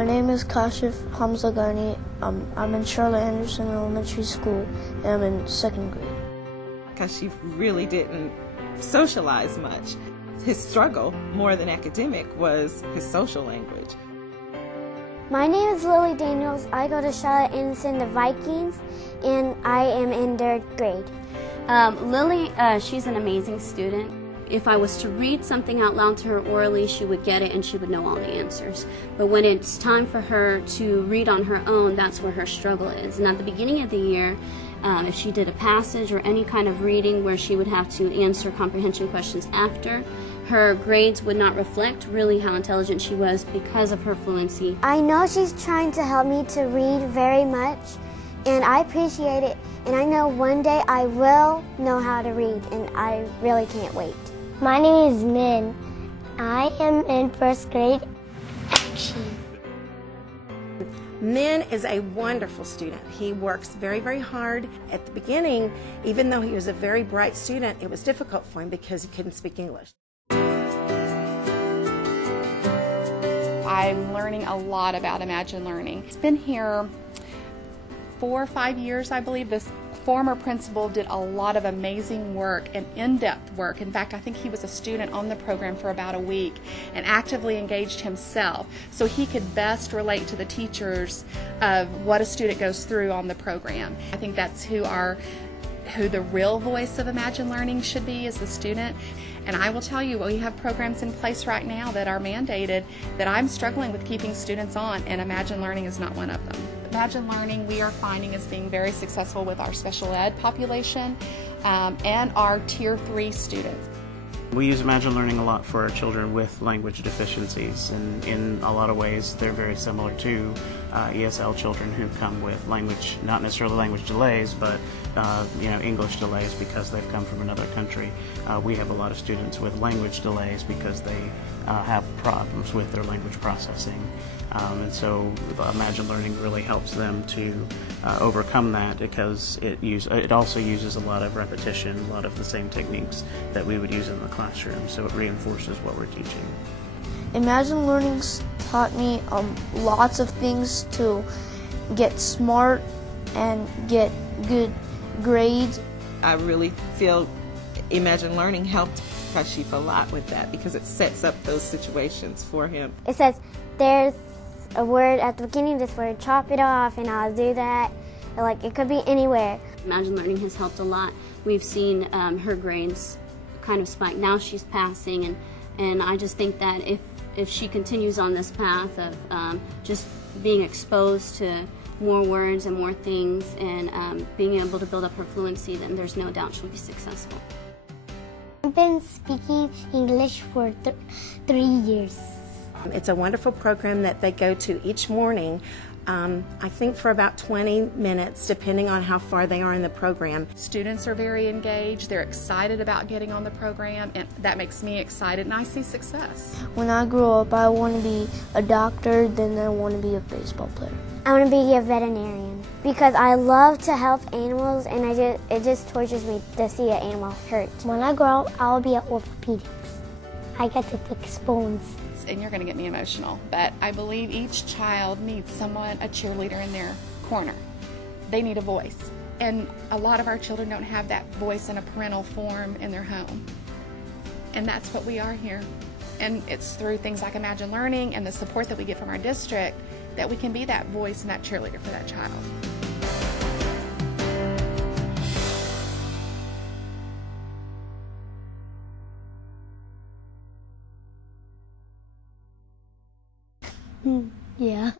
My name is Kashif Hamza Ghani. I'm in Charlotte Anderson Elementary School, and I'm in 2nd grade. Kashif really didn't socialize much. His struggle, more than academic, was his social language. My name is Lily Daniels. I go to Charlotte Anderson, the Vikings, and I am in 3rd grade. Lily, she's an amazing student. If I was to read something out loud to her orally, she would get it and she would know all the answers. But when it's time for her to read on her own, that's where her struggle is. And at the beginning of the year, if she did a passage or any kind of reading where she would have to answer comprehension questions after, her grades would not reflect really how intelligent she was because of her fluency. I know she's trying to help me to read very much, and I appreciate it. And I know one day I will know how to read, and I really can't wait. My name is Min. I am in 1st grade. Action. Min is a wonderful student. He works very, very hard. At the beginning, even though he was a very bright student, it was difficult for him because he couldn't speak English. I'm learning a lot about Imagine Learning. It's been here 4 or 5 years, I believe. This former principal did a lot of amazing work and in-depth work. In fact, I think he was a student on the program for about a week and actively engaged himself so he could best relate to the teachers of what a student goes through on the program. I think that's who the real voice of Imagine Learning should be, is the student. And I will tell you, we have programs in place right now that are mandated that I'm struggling with keeping students on, and Imagine Learning is not one of them. Imagine Learning we are finding is being very successful with our special ed population and our Tier 3 students. We use Imagine Learning a lot for our children with language deficiencies, and in a lot of ways they're very similar to ESL children who come with language, not necessarily language delays, but English delays because they've come from another country. We have a lot of students with language delays because they have problems with their language processing. And so Imagine Learning really helps them to overcome that because it also uses a lot of repetition, a lot of the same techniques that we would use in the classroom, so it reinforces what we're teaching. Imagine Learning's taught me lots of things to get smart and get good grades. I really feel Imagine Learning helped Kashif a lot with that because it sets up those situations for him. It says there's a word at the beginning of this word, chop it off, and I'll do that. Like, it could be anywhere. Imagine Learning has helped a lot. We've seen her grades kind of spike. Now she's passing, and I just think that if she continues on this path of just being exposed to more words and more things and being able to build up her fluency, then there's no doubt she'll be successful. I've been speaking English for 3 years. It's a wonderful program that they go to each morning, I think for about 20 minutes, depending on how far they are in the program. Students are very engaged, they're excited about getting on the program, and that makes me excited, and I see success. When I grow up, I want to be a doctor, then I want to be a baseball player. I want to be a veterinarian because I love to help animals, and it just tortures me to see an animal hurt. When I grow up, I'll be at orthopedics. I get to fix bones. And you're going to get me emotional, but I believe each child needs someone, a cheerleader in their corner. They need a voice, and a lot of our children don't have that voice in a parental form in their home, and that's what we are here. And it's through things like Imagine Learning and the support that we get from our district that we can be that voice and that cheerleader for that child. Yeah.